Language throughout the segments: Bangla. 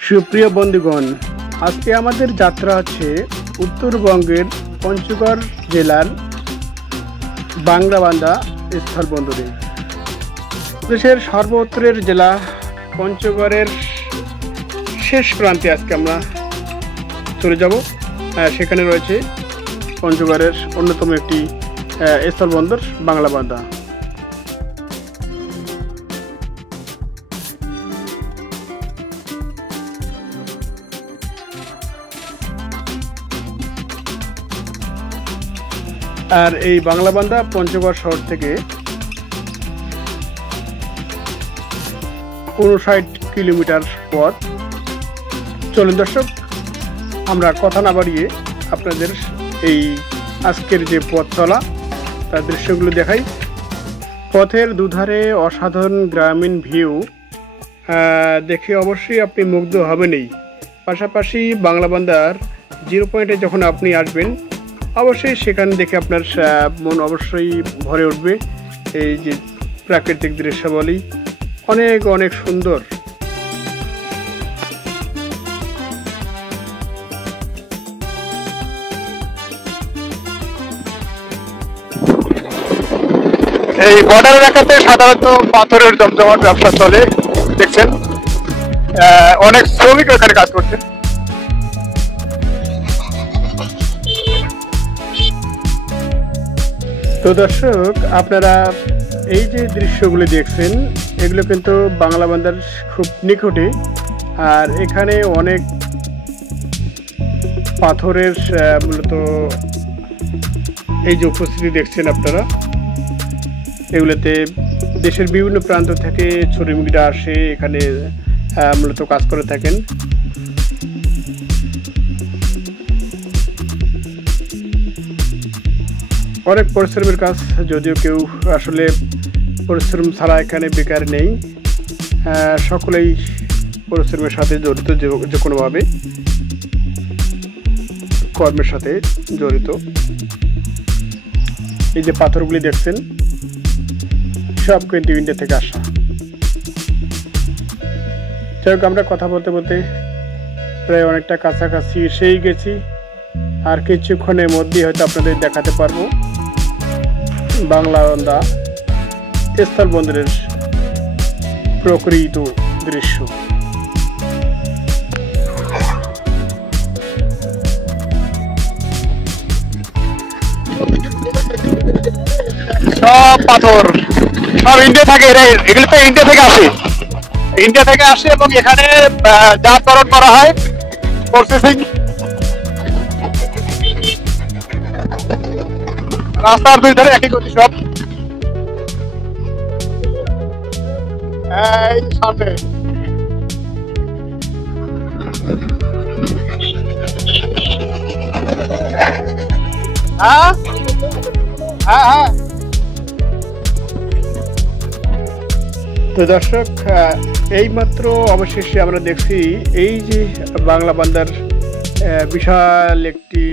সুপ্রিয় বন্ধুগণ, আজকে আমাদের যাত্রা হচ্ছে উত্তরবঙ্গের পঞ্চগড় জেলার বাংলাবান্ধা স্থলবন্দরে। দেশের সর্বোত্তরের জেলা পঞ্চগড়ের শেষ প্রান্তে আজকে আমরা চলে যাব। সেখানে রয়েছে পঞ্চগড়ের অন্যতম একটি স্থলবন্দর বাংলাবান্ধা। আর এই বাংলাবান্ধা পঞ্চগড় শহর থেকে 59 কিলোমিটার পথ। চলুন দর্শক, আমরা কথা না বাড়িয়ে আপনাদের এই আজকের যে পথ চলা তার দৃশ্যগুলো দেখাই। পথের দুধারে অসাধারণ গ্রামীণ ভিউ দেখে অবশ্যই আপনি মুগ্ধ হবেনই। পাশাপাশি বাংলাবান্ধার জিরো পয়েন্টে যখন আপনি আসবেন, অবশ্যই সেখানে দেখে আপনার মন অবশ্যই ভরে উঠবে। এই যে প্রাকৃতিক দৃশ্যাবলী অনেক অনেক সুন্দর। এই বর্ডার এলাকাতে সাধারণত পাথরের জমজমাট ব্যবসা চলে, দেখছেন অনেক শ্রমিক ওখানে কাজ করছে। তো দর্শক, আপনারা এই যে দৃশ্যগুলি দেখছেন, এগুলো কিন্তু বাংলাবান্ধার খুব নিকটে। আর এখানে অনেক পাথরের মূলত এই যে উপস্থিতি দেখছেন আপনারা, এগুলোতে দেশের বিভিন্ন প্রান্ত থেকে শ্রমিকরা আসে এখানে মূলত কাজ করে থাকেন। অনেক পরিশ্রমের কাজ, যদিও কেউ আসলে পরিশ্রম ছাড়া এখানে বেকার নেই। সকলেই পরিশ্রমের সাথে জড়িত, যে কোনোভাবে কর্মের সাথে জড়িত। এই যে পাথরগুলি দেখছেন, সব কিন্তু ইন্ডিয়া থেকে আসা। যাই হোক, আমরা কথা বলতে বলতে প্রায় অনেকটা কাছাকাছি এসেই গেছি। আর কিছুক্ষণের মধ্যেই হয়তো আপনাদের দেখাতে পারবো বাংলাবান্ধা স্থলবন্দরের প্রকৃত দৃশ্য। সব পাথর, সব ইন্ডিয়া থেকে, এগুলো তো ইন্ডিয়া থেকে আসে। ইন্ডিয়া থেকে আসে এবং এখানে জাতকরণ করা হয়, প্রসেসিং। রাস্তার দুই ধারে একই গতি সব। এই সামনে হ্যাঁ হ্যাঁ হ্যাঁ। তো দর্শক, এইমাত্র অবশেষে আমরা দেখছি এই যে বাংলাবান্ধার বিশাল একটি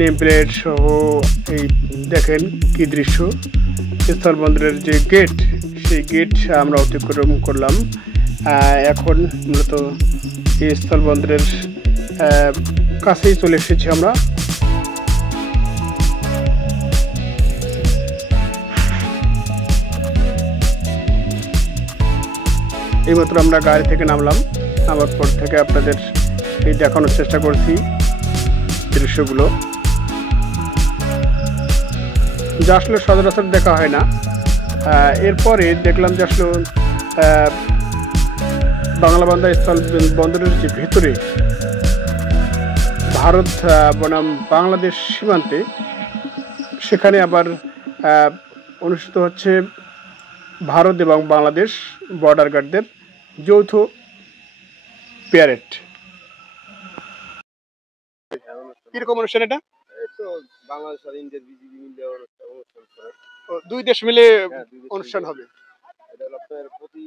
নেম প্লেট সহ, এই দেখেন কি দৃশ্য। স্থলবন্দরের যে গেট, সেই গেট আমরা অতিক্রম করলাম। এখন মূলত এই স্থলবন্দরের কাছেই চলে এসেছি আমরা। এইমাত্র আমরা গাড়ি থেকে নামলাম, নামার পর থেকে আপনাদের এই দেখানোর চেষ্টা করছি দৃশ্যগুলো, যা আসলে সচরাচর দেখা হয় না। এরপরে দেখলাম যে আসলে বাংলাবান্ধা স্থল বন্দরের যে ভেতরে ভারত বনাম বাংলাদেশ সীমান্তে, সেখানে আবার অনুষ্ঠিত হচ্ছে ভারত এবং বাংলাদেশ বর্ডার গার্ডদের যৌথ প্যারেড। কিরকম অনুষ্ঠান এটা? বাংলাদেশ আর ইন্ডিয়ার বিজিবি মিলে অনুষ্ঠান করে। দুই দেশ মিলে অনুষ্ঠান হবে। এটা হলো আপনার প্রতি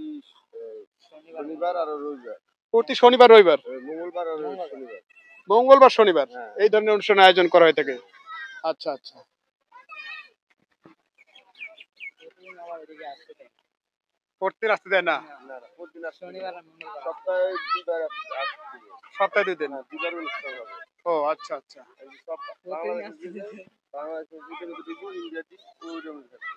শনিবার আর রবিবার। প্রতি শনিবার রবিবার, মঙ্গলবার আর শনিবার। মঙ্গলবার শনিবার এই ধরনের অনুষ্ঠান আয়োজন করা হয়ে থাকে। আচ্ছা আচ্ছা। প্রতিদিন আসতে দেয় না? না না, প্রতিদিন আসতে শনিবার আর মঙ্গলবার। সপ্তাহে 2 বার আসতে দিবে। সপ্তাহে 2 দিন? হ্যাঁ, 2 বার অনুষ্ঠান হবে। ও আচ্ছা আচ্ছা। এই যে সব প্রতিদিন আসতে বাংলাদেশের দিবে। বাংলাদেশের ভিতরে দিব, ইন্ডিয়াতে ওই রকম থাকে।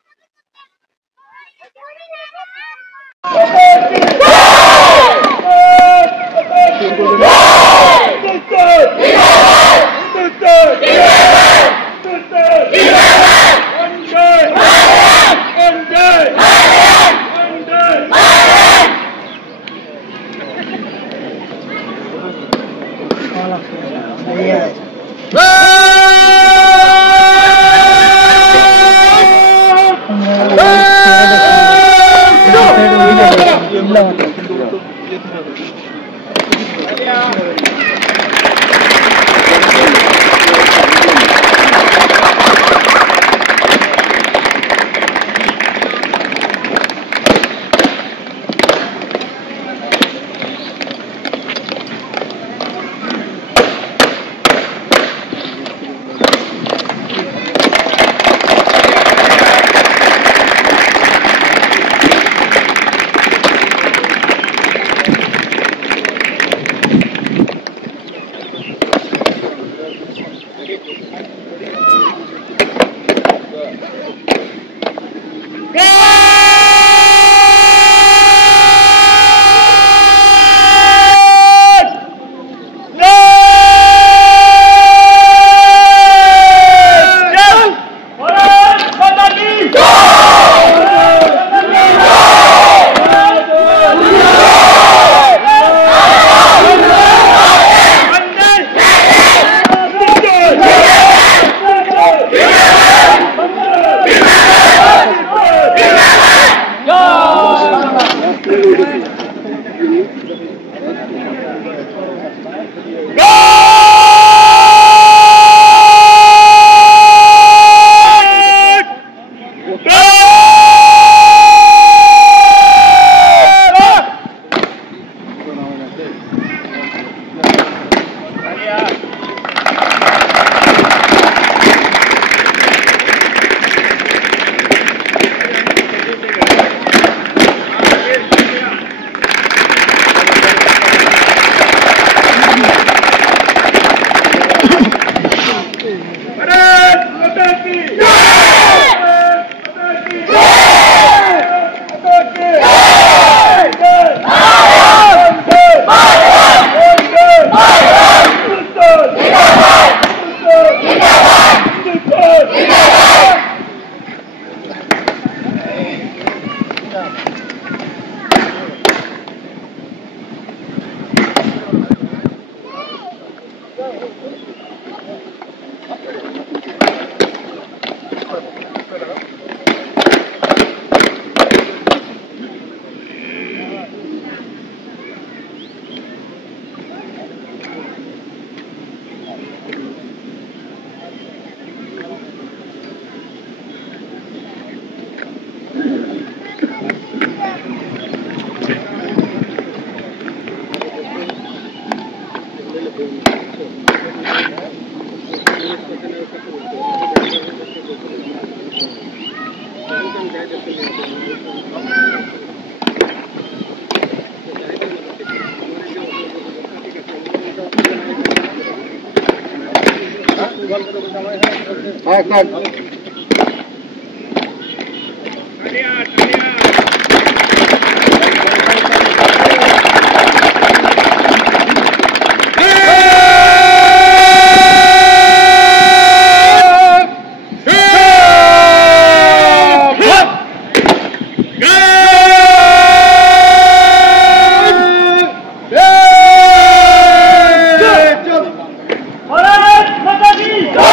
भारत माता की जय!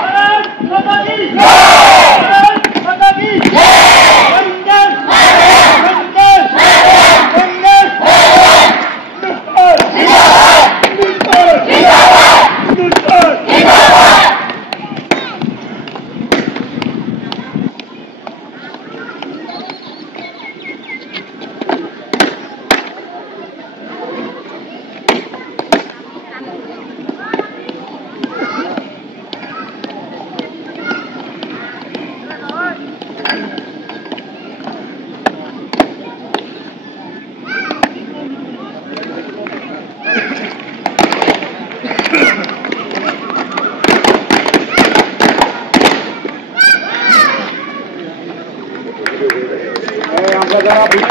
भारत माता की No,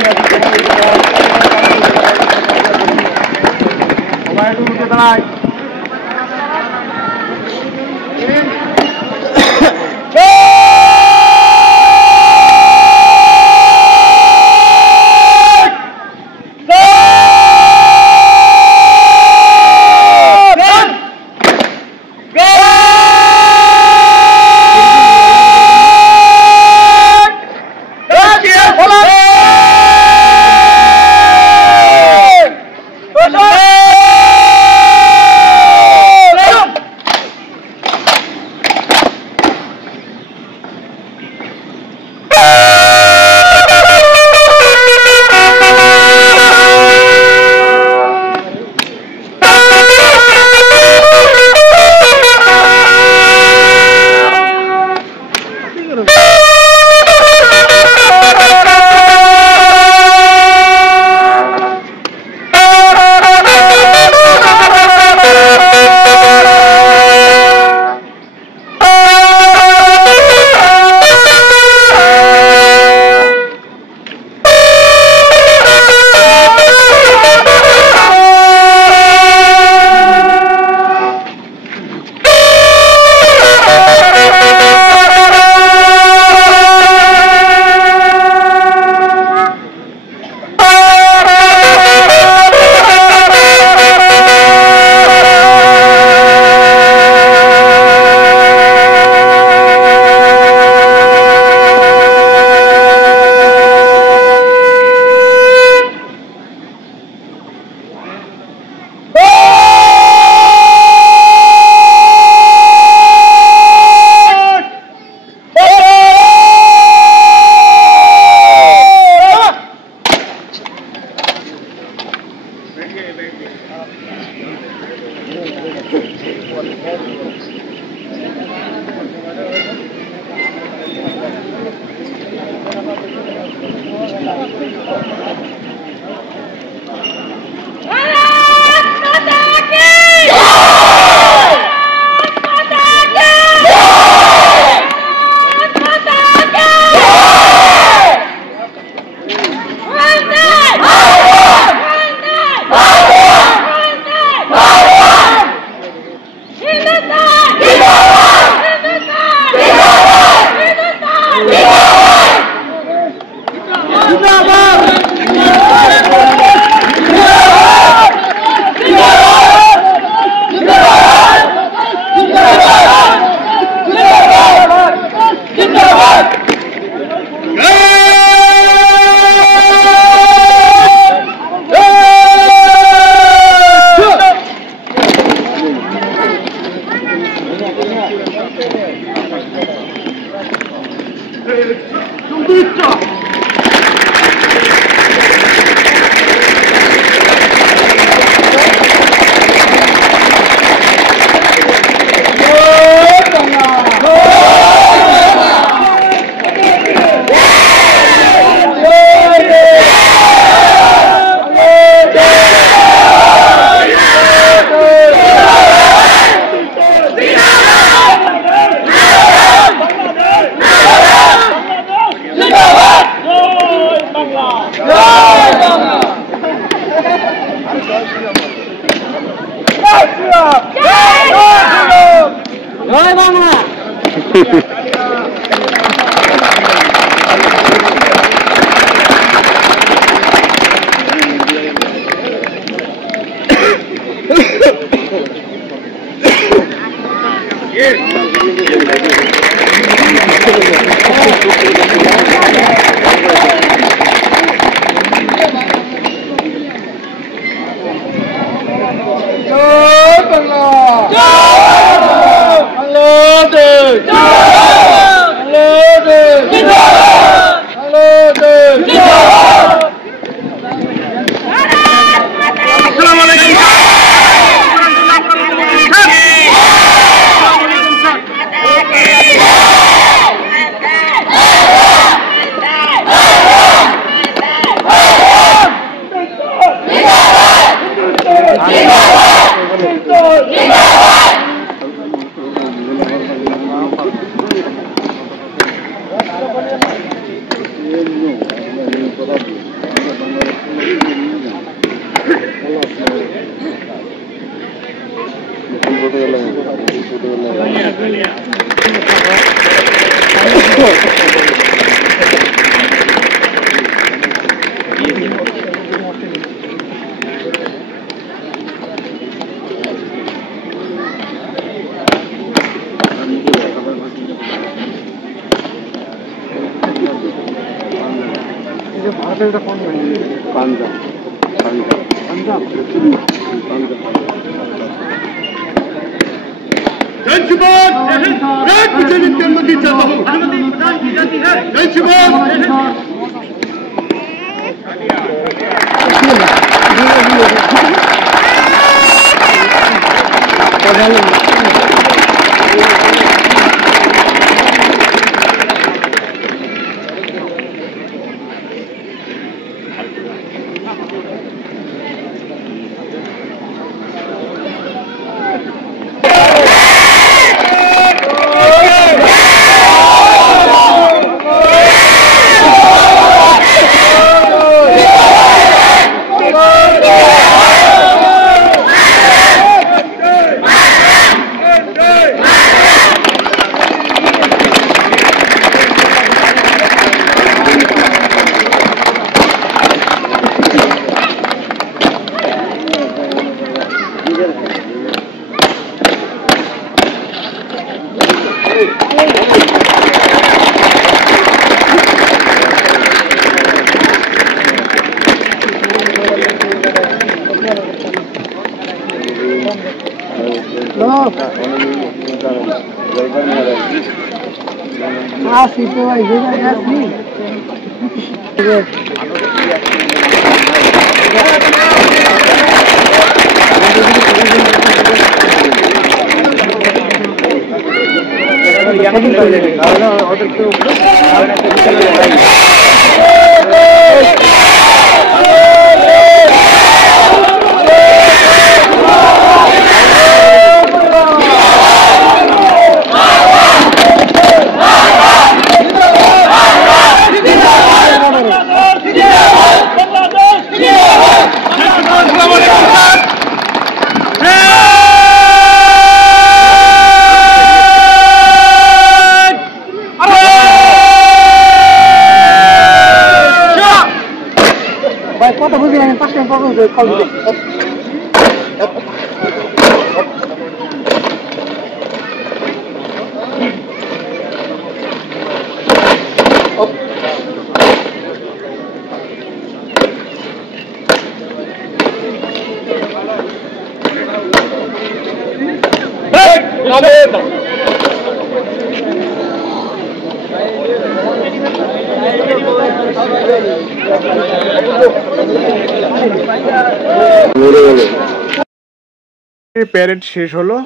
প্যারেড শেষ হলো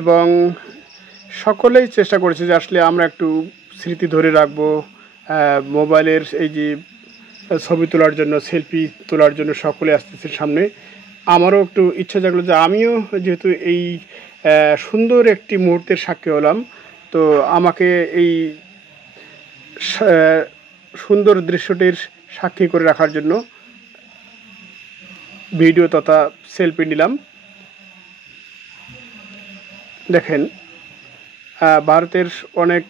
এবং সকলেই চেষ্টা করেছে যে আসলে আমরা একটু স্মৃতি ধরে রাখবো। মোবাইলের এই যে ছবি তোলার জন্য, সেলফি তোলার জন্য সকলে আসতেছে সামনে। আমারও একটু ইচ্ছা জাগলো যে আমিও যেহেতু এই সুন্দর একটি মুহূর্তের সাক্ষী হলাম, তো আমাকে এই সুন্দর দৃশ্যটির সাক্ষী করে রাখার জন্য ভিডিও তথা সেলফি নিলাম। দেখেন, ভারতের অনেক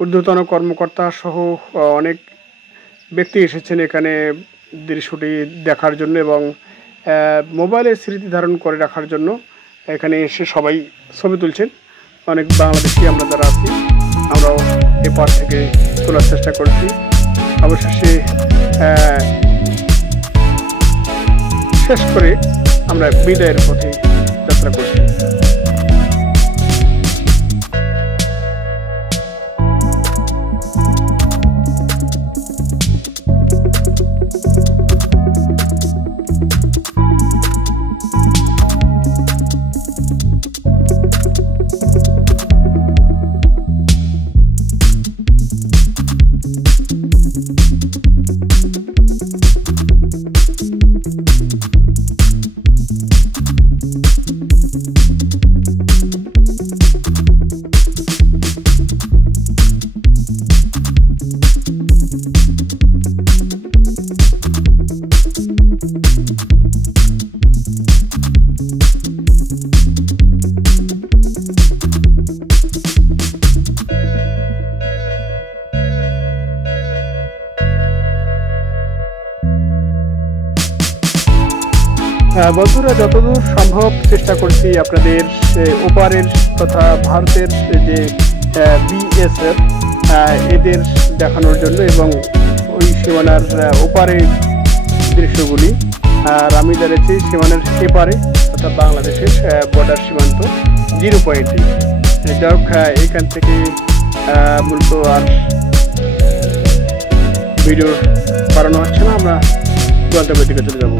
ঊর্ধ্বতন কর্মকর্তা সহ অনেক ব্যক্তি এসেছেন এখানে দৃশ্যটি দেখার জন্য এবং মোবাইলে স্মৃতি ধারণ করে রাখার জন্য এখানে এসে সবাই ছবি তুলছেন। অনেক বাংলাদেশি আমরা যারা আছি, আমরাও এপার থেকে তোলার চেষ্টা করছি। অবশেষে শেষ করে আমরা বিদায়ের পথে যাত্রা করছি। বন্ধুরা, যতদূর সম্ভব চেষ্টা করছি আপনাদের ওপারের তথা ভারতের যে বিএসএফ এদের দেখানোর জন্য এবং ওই সীমানার ওপারের দৃশ্যগুলি। আর আমি দাঁড়িয়েছি সীমানার এপারে অর্থাৎ বাংলাদেশের বর্ডার সীমান্ত 0 পয়েন্টে। যাই হোক, এখান থেকে মূলত আর ভিডিও বাড়ানো হচ্ছে না, আমরা গন্তব্যের দিকে চলে যাবো।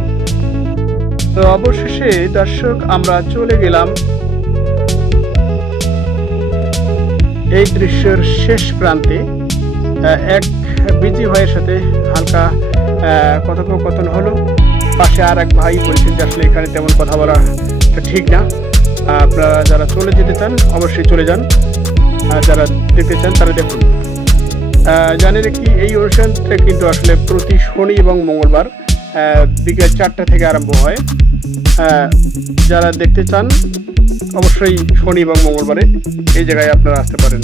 তো অবশেষে দর্শক আমরা চলে গেলাম এই দৃশ্যের শেষ প্রান্তে। এক বিজি ভাইয়ের সাথে হালকা কথোপকথন হলো। পাশে আর এক ভাই বলছেন যে আসলে এখানে তেমন কথা বলা ঠিক না, আপনারা যারা চলে যেতে চান অবশ্যই চলে যান, আর যারা দেখতে চান তারা দেখুন। জানেন কি, এই অনুষ্ঠানটা কিন্তু আসলে প্রতি শনি এবং মঙ্গলবার বিকেল 4টা থেকে আরম্ভ হয়। যারা দেখতে চান অবশ্যই শনি এবং মঙ্গলবারে এই জায়গায় আপনারা আসতে পারেন।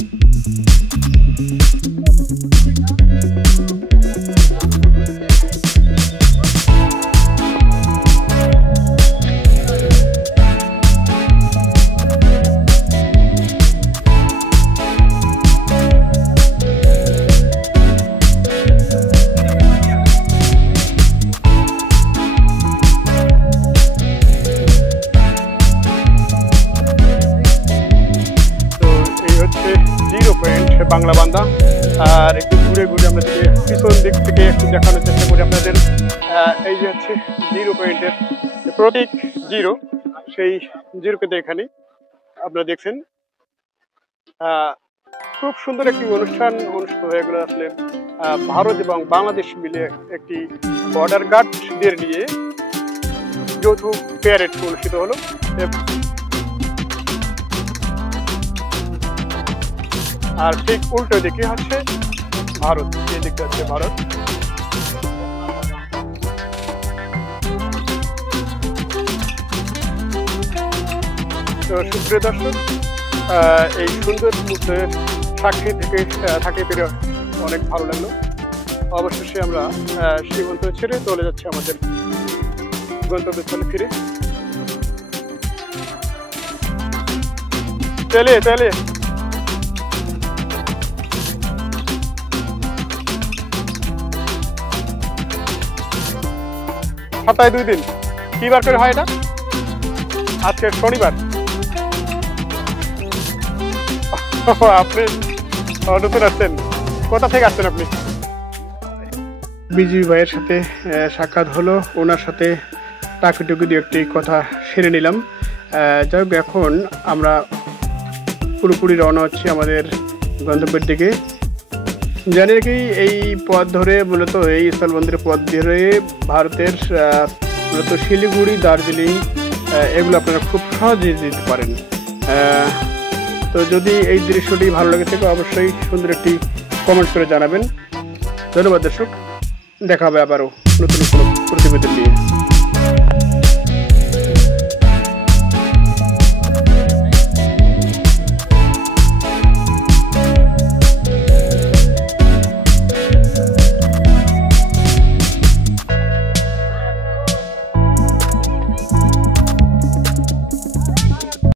বাংলা বান্দা। আর একটু ঘুরে ঘুরে আমরা পিছন দিক থেকে একটু দেখানোর চেষ্টা করি আপনাদের। এই যে হচ্ছে 0 পয়েন্টের প্রতীক 0, সেই 0 কিন্তু এখানে আপনারা দেখছেন। খুব সুন্দর একটি অনুষ্ঠান অনুষ্ঠিত হয়ে গেল। আসলে ভারত এবং বাংলাদেশ মিলে একটি বর্ডার গার্ডদের নিয়ে যৌথ প্যারেড অনুষ্ঠিত হলো। আর ঠিক উল্টো দিকে হচ্ছে ভারত, এই দিকটা হচ্ছে ভারত। তো সুপ্রিয় দর্শক, এই সুন্দর মুহূর্তের সাক্ষী থেকে থাকতে পেরে অনেক ভালো লাগলো। অবশেষে আমরা সীমান্ত ছেড়ে চলে যাচ্ছি আমাদের গন্তব্যস্থলে ফিরে। চলে সপ্তাহে 2 দিন। কি বার করে হয় এটা? আজকে শনিবার। আপনি নতুন আসছেন, কোথা থেকে আসছেন আপনি? বিজি ভাইয়ের সাথে সাক্ষাৎ হলো, ওনার সাথে টাকুটুকু দিয়ে একটি কথা সেরে নিলাম। যাই হোক, এখন আমরা পুরোপুরি রওনা হচ্ছি আমাদের গন্তব্যের দিকে। জানি কি, এই পথ ধরে মূলত এই স্থলবন্দরের পথ ধরে ভারতের মূলত শিলিগুড়ি, দার্জিলিং এগুলো আপনারা খুব সহজে যেতে পারেন। তো যদি এই দৃশ্যটি ভালো লাগে থাকে অবশ্যই সুন্দর একটি কমেন্ট করে জানাবেন। ধন্যবাদ দর্শক, দেখা হবে আবারও নতুন কোনো প্রতিবেদন নিয়ে।